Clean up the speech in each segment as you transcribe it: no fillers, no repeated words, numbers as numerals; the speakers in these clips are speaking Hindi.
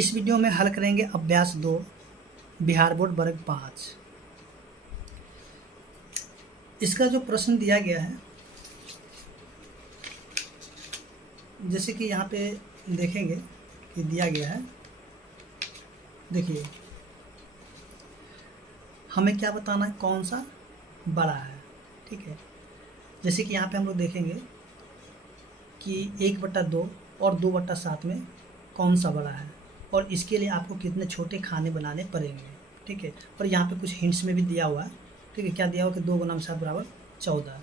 इस वीडियो में हल करेंगे अभ्यास 2 बिहार बोर्ड वर्ग 5। इसका जो प्रश्न दिया गया है, जैसे कि यहाँ पे देखेंगे कि दिया गया है, देखिए हमें क्या बताना है, कौन सा बड़ा है। ठीक है, जैसे कि यहाँ पे हम लोग देखेंगे कि 1/2 और 2/7 में कौन सा बड़ा है, और इसके लिए आपको कितने छोटे खाने बनाने पड़ेंगे। ठीक है, और यहाँ पे कुछ हिंट्स में भी दिया हुआ है। ठीक है, क्या दिया हुआ कि 2 × 7 = 14।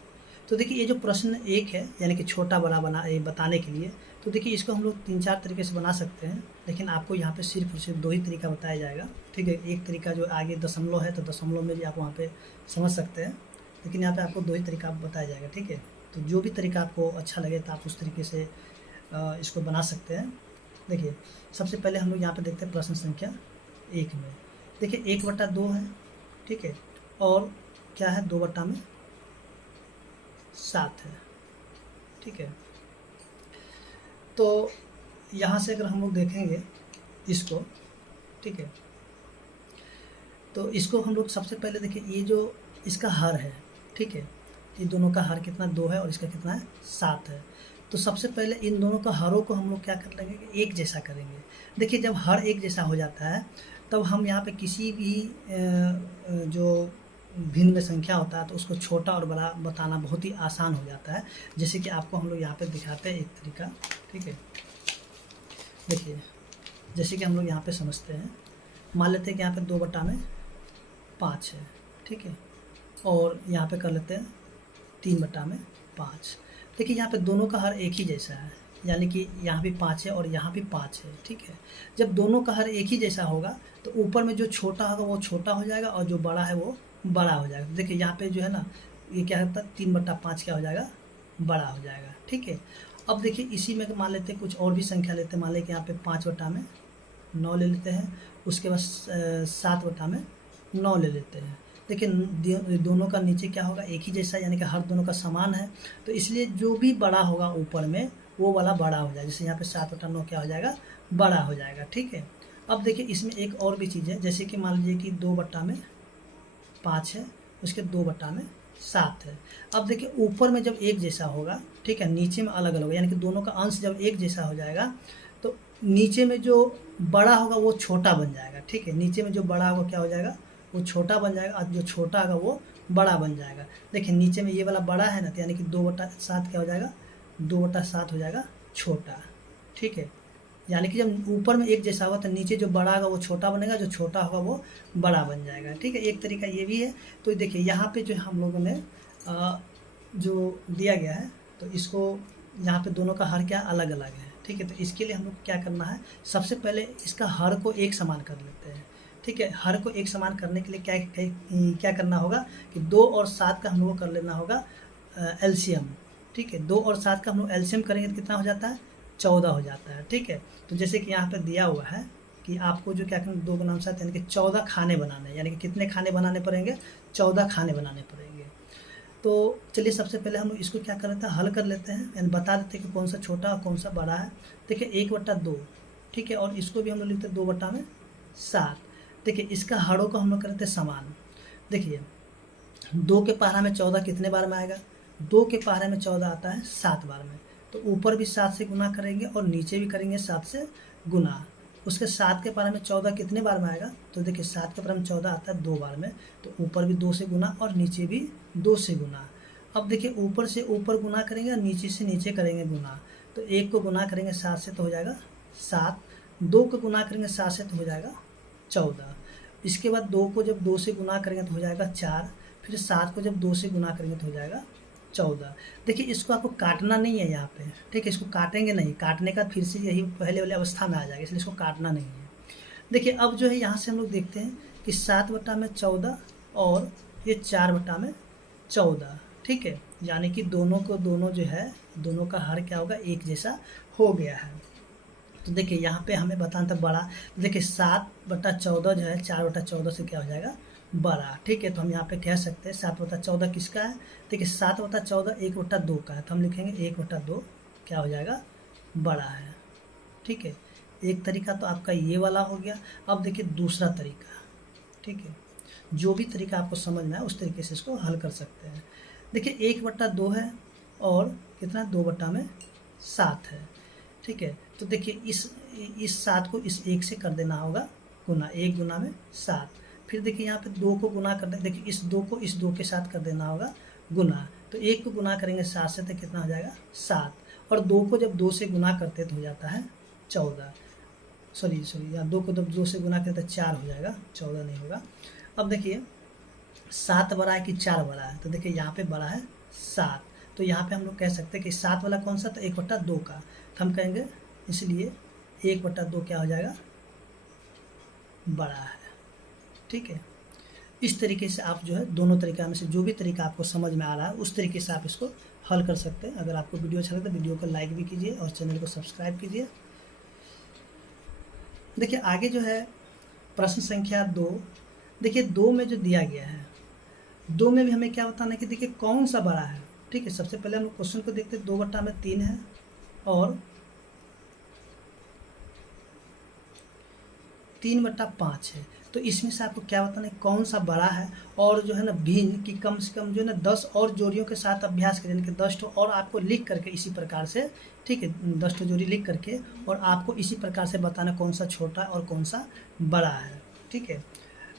तो देखिए ये जो प्रश्न 1 है, यानी कि छोटा बड़ा बताने के लिए, तो देखिए इसको हम लोग 3-4 तरीके से बना सकते हैं, लेकिन आपको यहाँ पे सिर्फ और सिर्फ 2 ही तरीका बताया जाएगा। ठीक है, एक तरीका जो आगे दशमलव है, तो दशमलव में भी आप वहाँ पे समझ सकते हैं, लेकिन यहाँ पे आपको 2 ही तरीका बताया जाएगा। ठीक है, तो जो भी तरीका आपको अच्छा लगे तो आप उस तरीके से इसको बना सकते हैं। देखिए सबसे पहले हम लोग यहाँ पे देखते हैं प्रश्न संख्या 1 में। देखिए 1/2 है, ठीक है, और क्या है 2/7 है। ठीक है, तो यहाँ से अगर हम लोग देखेंगे इसको, ठीक है, तो इसको हम लोग सबसे पहले देखिए ये जो इसका हर है, ठीक है, ये दोनों का हर कितना 2 है और इसका कितना है 7 है। तो सबसे पहले इन दोनों का हरों को हम लोग क्या कर लेंगे कि एक जैसा करेंगे। देखिए जब हर एक जैसा हो जाता है तब हम यहाँ पे किसी भी जो भिन्न में संख्या होता है तो उसको छोटा और बड़ा बताना बहुत ही आसान हो जाता है। जैसे कि आपको हम लोग यहाँ पे दिखाते हैं एक तरीका। ठीक है, देखिए जैसे कि हम लोग यहाँ पे समझते हैं, मान लेते हैं कि यहाँ पे 2/5 है। ठीक है, और यहाँ पे कर लेते हैं 3/5। देखिए यहाँ पे दोनों का हर एक ही जैसा है, यानी कि यहाँ भी 5 है और यहाँ भी 5 है। ठीक है, जब दोनों का हर एक ही जैसा होगा तो ऊपर में जो छोटा होगा वो छोटा हो जाएगा और जो बड़ा है वो बड़ा हो जाएगा। देखिए यहाँ पे जो है ना, ये क्या होता है 3/5 क्या हो जाएगा, बड़ा हो जाएगा। ठीक है, अब देखिए इसी में मान लेते हैं कुछ और भी संख्या लेते हैं, मान लें कि यहाँ पे 5/9 ले लेते हैं, उसके बाद 7/9 ले लेते हैं। देखिए दोनों का नीचे क्या होगा, एक ही जैसा, यानी कि हर दोनों का समान है, तो इसलिए जो भी बड़ा होगा ऊपर में वो वाला बड़ा हो जाएगा। जैसे यहाँ पे 7/9 क्या हो जाएगा, बड़ा हो जाएगा। ठीक है, अब देखिए इसमें एक और भी चीज़ है, जैसे कि मान लीजिए कि 2/5 है, उसके 2/7 है। अब देखिए ऊपर में जब एक जैसा होगा, ठीक है, नीचे में अलग अलग होगा, यानी कि दोनों का अंश जब एक जैसा हो जाएगा तो नीचे में जो बड़ा होगा वो छोटा बन जाएगा। ठीक है, नीचे में जो बड़ा होगा क्या हो जाएगा, वो छोटा बन जाएगा, और जो छोटा होगा वो बड़ा बन जाएगा। देखिए नीचे में ये वाला बड़ा है ना, तो यानी कि 2/7 क्या हो जाएगा, 2/7 हो जाएगा छोटा। ठीक है, यानी कि जब ऊपर में एक जैसा होगा तो नीचे जो बड़ा होगा वो छोटा बनेगा, जो छोटा होगा वो बड़ा बन जाएगा। ठीक है, एक तरीका ये भी है। तो देखिए यहाँ पे जो हम लोगों ने जो दिया गया है, तो इसको यहाँ पे दोनों का हर क्या अलग अलग है। ठीक है, तो इसके लिए हम लोग क्या करना है, सबसे पहले इसका हर को एक समान कर लेते हैं। ठीक है, हर को एक समान करने के लिए क्या करना होगा कि 2 और 7 का हम लोग को कर लेना होगा एलसीएम। ठीक है, 2 और 7 का हम लोग एलसीएम करेंगे तो कितना हो जाता है, 14 हो जाता है। ठीक है, तो जैसे कि यहाँ पे दिया हुआ है कि आपको जो क्या करना, 2 × 7 यानी कि 14 खाने बनाने, यानी कि कितने खाने बनाने पड़ेंगे, 14 खाने बनाने पड़ेंगे। तो चलिए सबसे पहले हम लोग इसको क्या कर लेते हैं, हल कर लेते हैं, यानी बता देते हैं कि कौन सा छोटा और कौन सा बड़ा है। देखिए 1/2, ठीक है, और इसको भी हम लोग लिखते हैं 2/7। देखिए इसका हरों को हम लोग करते हैं समान। देखिए 2 के पहाड़ा में 14 कितने बार में आएगा, 2 के पहाड़े में 14 आता है 7 बार में, तो ऊपर भी 7 से गुना करेंगे और नीचे भी करेंगे 7 से गुना। उसके 7 के पहाड़े में 14 कितने बार में आएगा, तो देखिए 7 के पहाड़े में 14 आता है 2 बार में, तो ऊपर भी 2 से गुना और नीचे भी 2 से गुना। अब देखिए ऊपर से ऊपर गुना करेंगे और नीचे से नीचे करेंगे गुना, तो 1 को गुना करेंगे 7 से तो हो जाएगा 7, 2 को गुना करेंगे 7 से तो हो जाएगा 14। इसके बाद 2 को जब 2 से गुना करेंगे तो हो जाएगा 4, फिर 7 को जब 2 से गुना करेंगे तो हो जाएगा 14। देखिए इसको आपको काटना नहीं है यहाँ पे। ठीक है, इसको काटेंगे नहीं, काटने का फिर से यही पहले वाले अवस्था में आ जाएगा, इसलिए इसको काटना नहीं है। देखिए अब जो है यहाँ से हम लोग देखते हैं कि 7/14 और ये 4/14। ठीक है, यानी कि दोनों को दोनों जो है, दोनों का हर क्या होगा, एक जैसा हो गया है। तो देखिए यहाँ पे हमें बताना था बड़ा, देखिए 7/14 जो है 4/14 से क्या हो जाएगा, बड़ा। ठीक है, तो हम यहाँ पे कह सकते हैं 7/14 किसका है, देखिए 7/14 1/2 का है, तो हम लिखेंगे 1/2 क्या हो जाएगा, बड़ा है। ठीक है, एक तरीका तो आपका ये वाला हो गया। अब देखिए दूसरा तरीका, ठीक है, जो भी तरीका आपको समझ में आए उस तरीके से इसको हल कर सकते हैं। देखिए 1/2 है और कितना 2/7 है, ठीक है। तो देखिए इस 7 को इस 1 से कर देना होगा गुना, 1 गुना में 7। फिर देखिए यहाँ पे 2 को गुना कर दे, देखिए इस 2 को इस 2 के साथ कर देना होगा गुना। तो 1 को गुना करेंगे 7 से तो कितना हो जाएगा 7, और 2 को जब 2 से गुना करते तो हो जाता है 14। सॉरी यहाँ 2 को जब 2 से गुना करते तो 4 हो जाएगा, 14 नहीं होगा। अब देखिए 7 बड़ा है कि 4 बड़ा है, तो देखिए यहाँ पे बड़ा है 7, तो यहाँ पे हम लोग कह सकते हैं कि 7 वाला कौन सा, तो 1/2 का, तो हम कहेंगे इसलिए 1/2 क्या हो जाएगा, बड़ा है, ठीक है। इस तरीके से आप जो है दोनों तरीका में से जो भी तरीका आपको समझ में आ रहा है उस तरीके से आप इसको हल कर सकते हैं। अगर आपको वीडियो अच्छा लगे तो वीडियो को लाइक भी कीजिए और चैनल को सब्सक्राइब कीजिए। देखिए आगे जो है प्रश्न संख्या 2, देखिए 2 में जो दिया गया है, 2 में भी हमें क्या बताना है कि देखिए कौन सा बड़ा है, ठीक है। सबसे पहले हम लोग क्वेश्चन को देखते हैं, 2/3 है और 3/5 है, तो इसमें से आपको क्या बताना है कौन सा बड़ा है, और जो है ना भिन्न की कम से कम जो है ना 10 और जोड़ियों के साथ अभ्यास करें, कि 10 तो और आपको लिख करके इसी प्रकार से, ठीक है, 10 जोड़ी लिख करके और आपको इसी प्रकार से बताना कौन सा छोटा और कौन सा बड़ा है, ठीक है।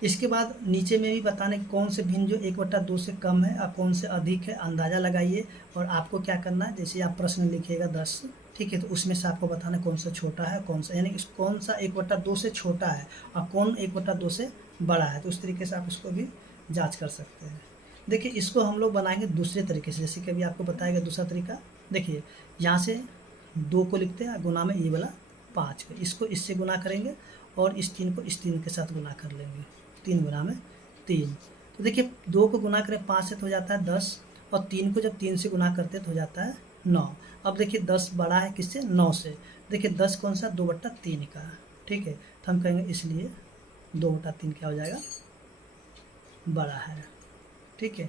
इसके बाद नीचे में भी बताने कौन से भिन्न जो 1/2 से कम है और कौन से अधिक है, अंदाज़ा लगाइए। और आपको क्या करना है, जैसे आप प्रश्न लिखिएगा 10, ठीक है, तो उसमें से आपको बताना कौन सा छोटा है कौन सा, यानी कौन सा 1/2 से छोटा है और कौन 1/2 से बड़ा है, तो उस तरीके से आप इसको भी जांच कर सकते हैं। देखिए इसको हम लोग बनाएंगे दूसरे तरीके से, जैसे कि अभी आपको बताएगा दूसरा तरीका। देखिए यहाँ से 2 को लिखते हैं गुना में ये वाला 5 को, इसको इससे गुना करेंगे और इस 3 को इस 3 के साथ गुना कर लेंगे, 3 गुना में 3। तो देखिए 2 को गुना करें 5 से तो हो जाता है 10, और 3 को जब 3 से गुना करते तो हो जाता है 9। अब देखिए 10 बड़ा है किससे, 9 से। देखिए 10 कौन सा, 2/3 का, ठीक है, तो हम कहेंगे इसलिए 2/3 क्या हो जाएगा, बड़ा है, ठीक है।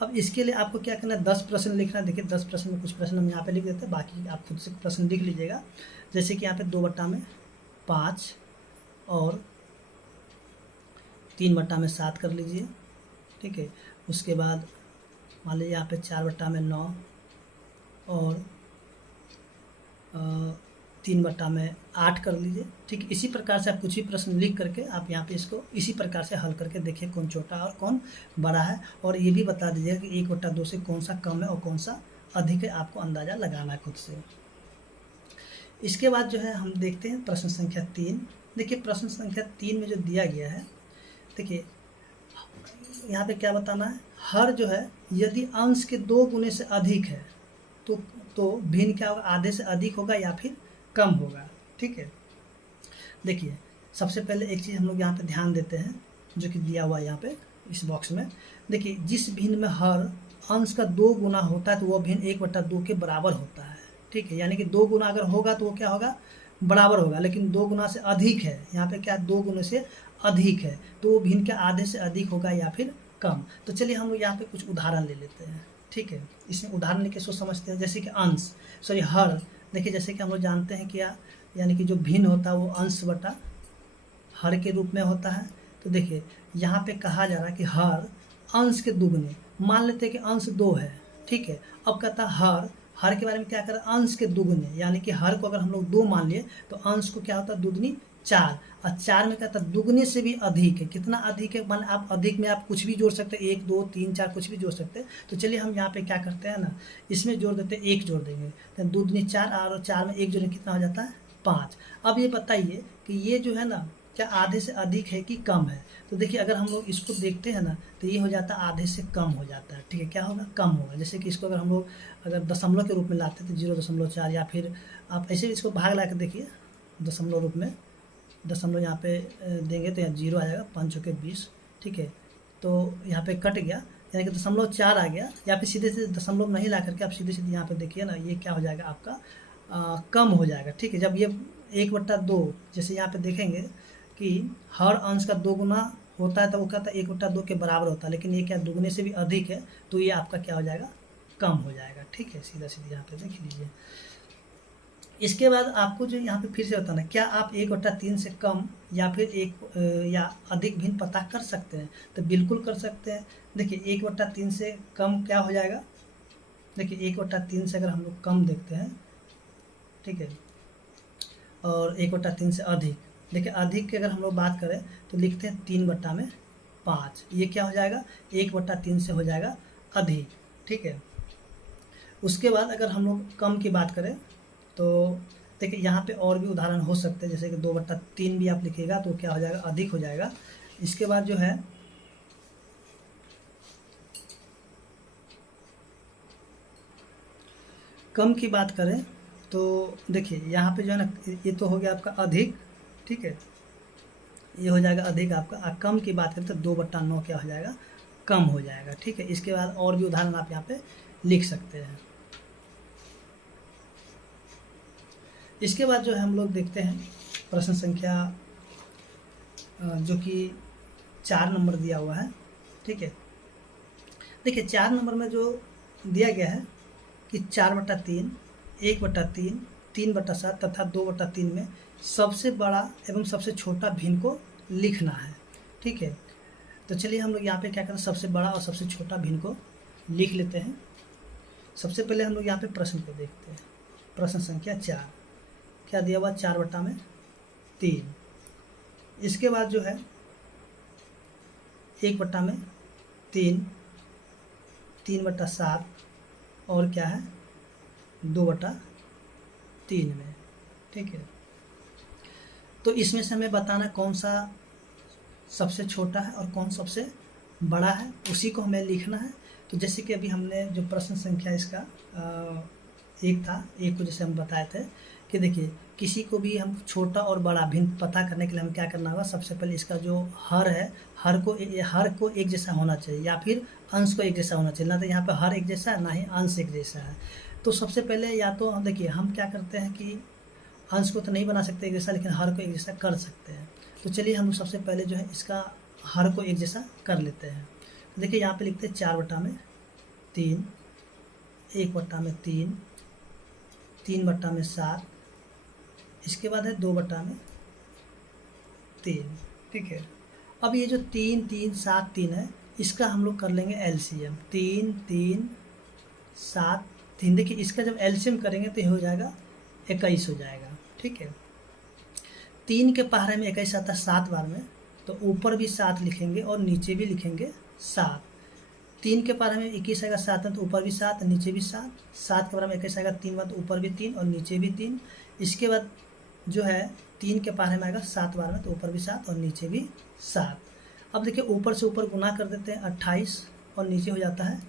अब इसके लिए आपको क्या करना है, 10 प्रश्न लिखना है। देखिए 10 प्रश्न में कुछ प्रश्न हम यहाँ पे लिख देते हैं, बाकी आप खुद से प्रश्न लिख लीजिएगा। जैसे कि यहाँ पे 2/5 और 3/7 कर लीजिए, ठीक है। उसके बाद मान लीजिए यहाँ पे 4/9 और 3/8 कर लीजिए, ठीक। इसी प्रकार से आप कुछ भी प्रश्न लिख करके आप यहाँ पे इसको इसी प्रकार से हल करके देखिए कौन छोटा और कौन बड़ा है, और ये भी बता दीजिएगा कि 1/2 से कौन सा कम है और कौन सा अधिक है, आपको अंदाज़ा लगाना है खुद से। इसके बाद जो है हम देखते हैं प्रश्न संख्या 3। देखिए प्रश्न संख्या 3 में जो दिया गया है, देखिए यहाँ पे क्या बताना है, हर जो है यदि अंश के 2 गुने से अधिक है तो भिन्न क्या होगा, आधे से अधिक होगा या फिर कम होगा, ठीक है। देखिए सबसे पहले एक चीज़ हम लोग यहाँ पे ध्यान देते हैं जो कि दिया हुआ है यहाँ पे इस बॉक्स में। देखिए जिस भिन्न में हर अंश का 2 गुना होता है तो वह भिन्न 1/2 के बराबर होता है, ठीक है। यानी कि 2 गुना अगर होगा तो वो क्या होगा, बराबर होगा, लेकिन 2 गुना से अधिक है, यहाँ पे क्या 2 गुने से अधिक है तो वो भिन्न के आधे से अधिक होगा या फिर कम। तो चलिए हम लोग यहाँ पे कुछ उदाहरण ले लेते हैं, ठीक है। इसमें उदाहरण लेके सो समझते हैं, जैसे कि अंश सॉरी हर। देखिए जैसे कि हम लोग जानते हैं कि यानी कि जो भिन्न होता है वो अंश बटा हर के रूप में होता है। तो देखिए यहाँ पे कहा जा रहा है कि हर अंश के दुगने, मान लेते हैं कि अंश 2 है, ठीक है। अब कहता है हर के बारे में क्या करें, अंश के दुगने, यानी कि हर को अगर हम लोग 2 मान लिए तो अंश को क्या होता है, दुगनी 4, और 4 में कहता है दुगने से भी अधिक है। कितना अधिक है, मान आप अधिक में आप कुछ भी जोड़ सकते हैं, 1 2 3 4 कुछ भी जोड़ सकते हैं। तो चलिए हम यहाँ पे क्या करते हैं ना, इसमें जोड़ देते हैं, 1 जोड़ देंगे, तो दुगनी 4 और 4 में 1 जोड़े कितना हो जाता है 5। अब ये बताइए कि ये जो है ना क्या आधे से अधिक है कि कम है। तो देखिए अगर हम लोग इसको देखते हैं ना तो ये हो जाता है आधे से कम हो जाता है, ठीक है। क्या होगा, कम होगा। जैसे कि इसको अगर हम लोग अगर दशमलव के रूप में लाते तो 0.4, या फिर आप ऐसे इसको भाग ला के देखिए दशमलव रूप में, दशमलव यहाँ पे देंगे तो यहाँ 0 आ जाएगा, 5 चौके 20, ठीक है। तो यहाँ पे कट गया, यानी कि 0.4 आ गया, या फिर सीधे सीधे दशमलव नहीं ला करके आप सीधे सीधे यहाँ पे देखिए ना, ये क्या हो जाएगा आपका कम हो जाएगा, ठीक है। जब ये 1/2 जैसे यहाँ पे देखेंगे कि हर अंश का 2 गुना होता है तो वो कहता है 1/2 के बराबर होता है, लेकिन ये क्या दुगने से भी अधिक है तो ये आपका क्या हो जाएगा, कम हो जाएगा, ठीक है। सीधा सीधा यहाँ पे देख लीजिए। इसके बाद आपको जो यहाँ पे फिर से बताना, क्या आप 1/3 से कम या फिर या अधिक भिन्न पता कर सकते हैं? तो बिल्कुल कर सकते हैं। देखिए 1/3 से कम क्या हो जाएगा, देखिए 1/3 से अगर हम लोग कम देखते हैं, ठीक है, और 1/3 से अधिक, देखिए अधिक की अगर हम लोग बात करें तो लिखते हैं 3/5, ये क्या हो जाएगा, 1/3 से हो जाएगा अधिक, ठीक है। उसके बाद अगर हम लोग कम की बात करें तो देखिए यहाँ पे और भी उदाहरण हो सकते हैं, जैसे कि 2/3 भी आप लिखिएगा तो क्या हो जाएगा, अधिक हो जाएगा। इसके बाद जो है कम की बात करें तो देखिए यहाँ पे जो है ना, ये तो हो गया आपका अधिक, ठीक है, ये हो जाएगा अधिक आपका। और कम की बात करें तो 2/9 क्या हो जाएगा, कम हो जाएगा, ठीक है। इसके बाद और भी उदाहरण आप यहाँ पे लिख सकते हैं। इसके बाद जो है हम लोग देखते हैं प्रश्न संख्या जो कि 4 नंबर दिया हुआ है, ठीक है। देखिए 4 नंबर में जो दिया गया है कि 4/3, 1/3, 3/7 तथा 2/3 में सबसे बड़ा एवं सबसे छोटा भिन्न को लिखना है, ठीक है। तो चलिए हम लोग यहाँ पे क्या करें, सबसे बड़ा और सबसे छोटा भिन्न को लिख लेते हैं। सबसे पहले हम लोग यहाँ पे प्रश्न को देखते हैं। प्रश्न संख्या 4 क्या दिया हुआ, 4/3। इसके बाद जो है 1/3, 3/7 और क्या है 2/3 में, ठीक है। तो इसमें से हमें बताना कौन सा सबसे छोटा है और कौन सबसे बड़ा है, उसी को हमें लिखना है। तो जैसे कि अभी हमने जो प्रश्न संख्या इसका एक था, एक को जैसे हम बताए थे कि देखिए किसी को भी हम छोटा और बड़ा भिन्न पता करने के लिए हमें क्या करना होगा, सबसे पहले इसका जो हर है, हर को एक जैसा होना चाहिए या फिर अंश को एक जैसा होना चाहिए। ना तो यहाँ पे हर एक जैसा है, ना ही अंश एक जैसा है। तो सबसे पहले या तो देखिए हम क्या करते हैं कि अंश को तो नहीं बना सकते एक जैसा, लेकिन हर को एक जैसा कर सकते हैं। तो चलिए हम सबसे पहले जो है इसका हर को एक जैसा कर लेते हैं। तो देखिए यहाँ पे लिखते हैं 4/3, 1/3, 3/7, इसके बाद है 2/3, ठीक है। अब ये जो 3, 3, 7, 3 है, इसका हम लोग कर लेंगे एलसीएम। 3, 3, 7, 3, देखिए इसका जब एलसीएम करेंगे तो ये हो जाएगा 21 हो जाएगा, ठीक है। 3 के पहाड़े में 21 आता है 7 बार में, तो ऊपर भी 7 लिखेंगे और नीचे भी लिखेंगे 7। 3 के पहाड़े में 21 आएगा 7 में, तो ऊपर भी 7 नीचे भी 7। 7 के पहाड़े में 21 आएगा 3 बार, तो ऊपर भी 3 और नीचे भी 3। इसके बाद जो है 3 के पहाड़े में आएगा 7 बार में, तो ऊपर भी 7 और नीचे भी 7। अब देखिए ऊपर से ऊपर गुना कर देते हैं 28 और नीचे हो जाता है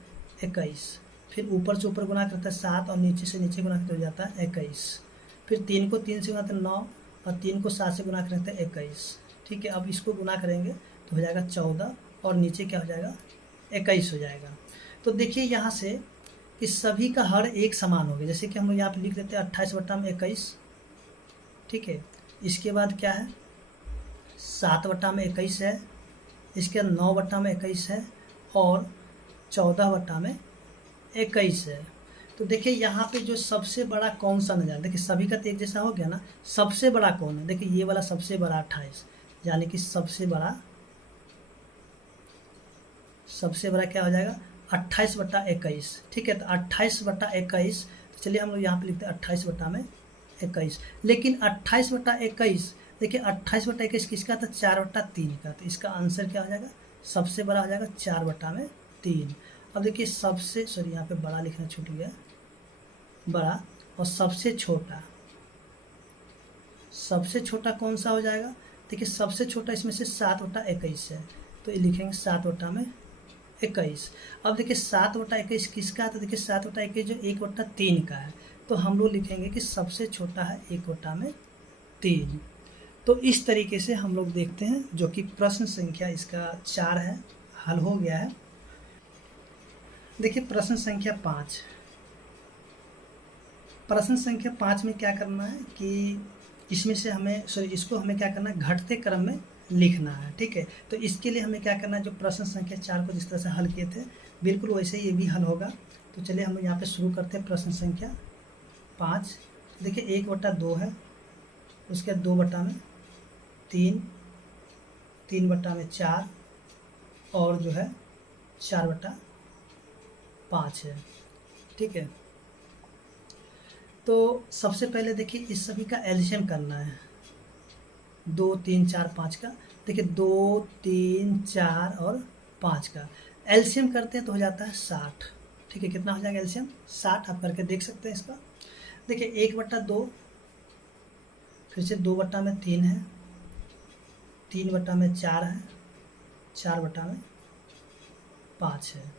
21। फिर ऊपर से ऊपर गुना करते हैं 7 और नीचे से नीचे गुना करते हो जाता है 21। फिर 3 को 3 से गुना करते हैं 9 और 3 को 7 से गुना करते हैं 21, ठीक है। अब इसको गुना करेंगे तो हो जाएगा 14 और नीचे क्या हो जाएगा 21 हो जाएगा। तो देखिए यहाँ से कि सभी का हर एक समान हो गया। जैसे कि हम लोग यहाँ पे लिख देते हैं 28/21, ठीक है। इसके बाद क्या है 7/21 है, इसके बाद 9/21 है और 14/21 है। तो देखिए यहाँ पे जो सबसे बड़ा कौन सा नज़र, देखिए सभी का तो एक जैसा हो गया ना, सबसे बड़ा कौन है, देखिए ये वाला सबसे बड़ा 28, यानी कि सबसे बड़ा क्या हो जाएगा 28/21, ठीक है। तो 28/21, तो चलिए हम लोग यहाँ पे लिखते हैं 28/21। लेकिन 28/21, देखिए 28/21 किसका था, 4/3 का। तो इसका आंसर क्या हो जाएगा, सबसे बड़ा हो जाएगा 4/3। अब देखिए सबसे, सॉरी यहाँ पे बड़ा लिखना छूट गया, बड़ा और सबसे छोटा कौन सा हो जाएगा, देखिए सबसे छोटा इसमें से 7/21 है, तो ये लिखेंगे 7/21। अब देखिए 7/21 किसका, तो देखिए 7/21 जो 1/3 का है, तो हम लोग लिखेंगे कि सबसे छोटा है 1/3। तो इस तरीके से हम लोग देखते हैं, जो कि प्रश्न संख्या इसका 4 है, हल हो गया है। देखिए प्रश्न संख्या 5, प्रश्न संख्या 5 में क्या करना है कि इसमें से हमें, सॉरी इसको हमें क्या करना है, घटते क्रम में लिखना है, ठीक है। तो इसके लिए हमें क्या करना है, जो प्रश्न संख्या 4 को जिस तरह से हल किए थे बिल्कुल वैसे ही ये भी हल होगा। तो चलिए हम यहाँ पे शुरू करते हैं प्रश्न संख्या 5। देखिए 1/2 है, उसके बाद 2/3, 3/4 और जो है 4/5 है। ठीक है, तो सबसे पहले देखिए इस सभी का एलसीएम करना है, 2, 3, 4, 5 का। देखिए 2, 3, 4 और 5 का एलसीएम करते हैं तो हो जाता है 60। ठीक है, कितना हो जाएगा एलसीएम? 60। आप करके देख सकते हैं इसका। देखिए 1/2, फिर से 2/3 है, 3/4 है, 4/5 है।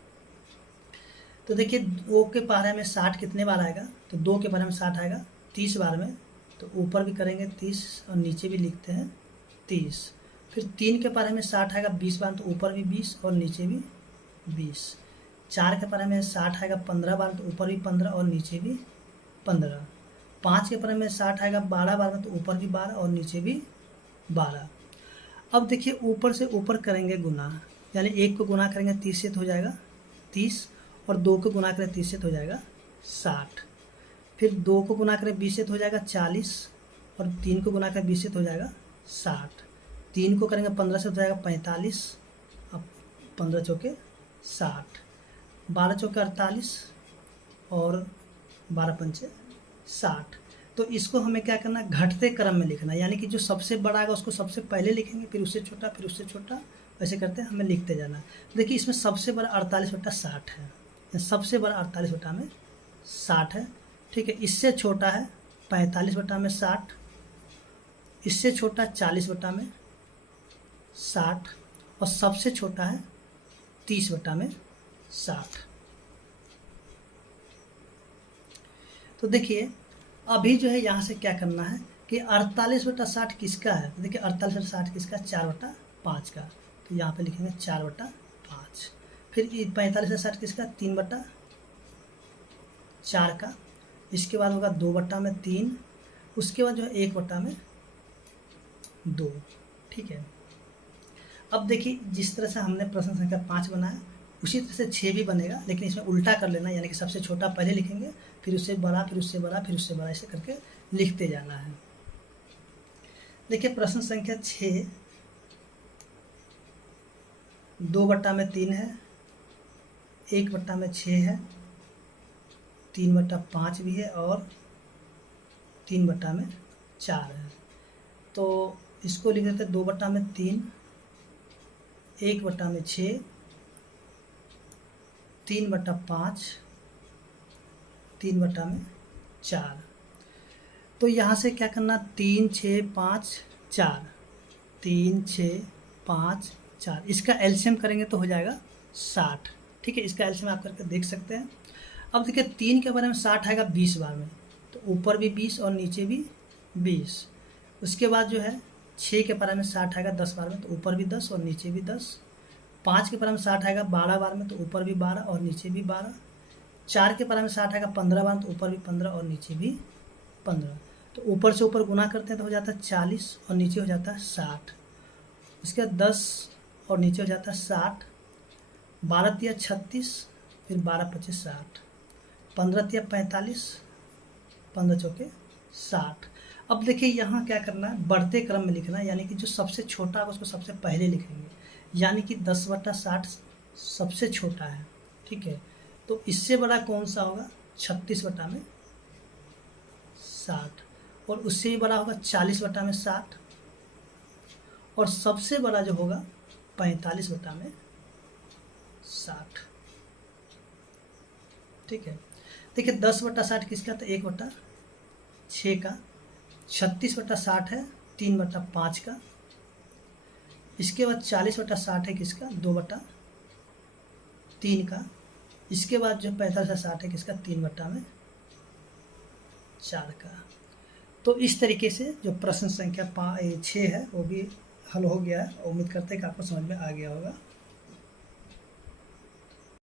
तो देखिए 2 के पारे में 60 कितने बार आएगा? तो 2 के पारे में 60 आएगा 30 बार में, तो ऊपर भी करेंगे 30 और नीचे भी लिखते हैं 30। फिर 3 के पारे में 60 आएगा 20 बार, तो ऊपर भी 20 और नीचे भी 20। 4 के पारे में 60 आएगा 15 बार, तो ऊपर भी 15 और नीचे भी 15। 5 के पारे में 60 आएगा 12 बार में, तो ऊपर भी 12 और नीचे भी 12। अब देखिए ऊपर से ऊपर करेंगे गुना, यानी 1 को गुना करेंगे 30 से तो हो जाएगा 30, और 2 को गुना करें 30 से तो हो जाएगा 60। फिर 2 को गुना करें 20 से तो हो जाएगा 40, और 3 को गुना करें 20 से तो हो जाएगा 60। 3 को करेंगे 15 से तो हो जाएगा 45, अब 15 चौके 60, 12 चौके 48 और 12 पंचे 60। तो इसको हमें क्या करना है? घटते क्रम में लिखना, यानी कि जो सबसे बड़ा आएगा उसको सबसे पहले लिखेंगे, फिर उससे छोटा, फिर उससे छोटा, वैसे करते हैं हमें लिखते जाना है। देखिए इसमें सबसे बड़ा 48/60 है, सबसे बड़ा 48/60 है। ठीक है, इससे छोटा है 45/60, इससे छोटा 40/60 और सबसे छोटा है 30/60। तो देखिए अभी जो है यहाँ से क्या करना है कि 48/60 किसका है? तो देखिए 48/60 किसका? 4/5 का, तो यहाँ पे लिखेंगे 4/5। फिर 45/60 किसका? 3/4 का। इसके बाद होगा 2/3, उसके बाद जो है 1/2। ठीक है, अब देखिए जिस तरह से हमने प्रश्न संख्या 5 बनाया उसी तरह से 6 भी बनेगा, लेकिन इसमें उल्टा कर लेना, यानी कि सबसे छोटा पहले लिखेंगे, फिर उससे बड़ा, फिर उससे बड़ा, फिर उससे बड़ा, ऐसे करके लिखते जाना है। देखिए प्रश्न संख्या 6 2/3 है, 1/6 है, 3/5 भी है और 3/4 है। तो इसको लिख देते 2/3, 1/6, 3/5, 3/4। तो यहाँ से क्या करना? 3, 6, 5, 4, 3, 6, 5, 4, इसका एलसीएम करेंगे तो हो जाएगा 60। ठीक है, इसका एलसीएम आप करके देख सकते हैं। अब देखिए 3 के बारे में 60 आएगा 20 बार में, तो ऊपर भी 20 और नीचे भी 20। उसके बाद जो है 6 के बारे में 60 आएगा 10 बार में, तो ऊपर भी 10 और नीचे भी 10। 5 के बारे में 60 आएगा 12 बार में, तो ऊपर भी 12 और नीचे भी 12। 4 के बारे में 60 आएगा 15 बार, तो ऊपर भी 15 और नीचे भी 15। तो ऊपर से ऊपर गुना करते हैं तो हो जाता है 40 और नीचे हो जाता है 60। उसके बाद 10 और नीचे हो जाता है 60। 12 तिया 36, फिर 12 पचे 60, 15 तिया 45, 15 चौके 60। अब देखिए यहाँ क्या करना है? बढ़ते क्रम में लिखना है, यानी कि जो सबसे छोटा है उसको सबसे पहले लिखेंगे, यानी कि 10/60 सबसे छोटा है। ठीक है, तो इससे बड़ा कौन सा होगा? 36/60, और उससे भी बड़ा होगा 40/60, और सबसे बड़ा जो होगा 45/60। ठीक है, देखिए 10/60 किसका? तो 1/6 का। 36/60 है 3/5 का। इसके बाद 40/60 है किसका? 2/3 का। इसके बाद जो 45/60 है किसका? 3/4 का। तो इस तरीके से जो प्रश्न संख्या 6 है वो भी हल हो गया है। उम्मीद करते हैं कि आपको समझ में आ गया होगा।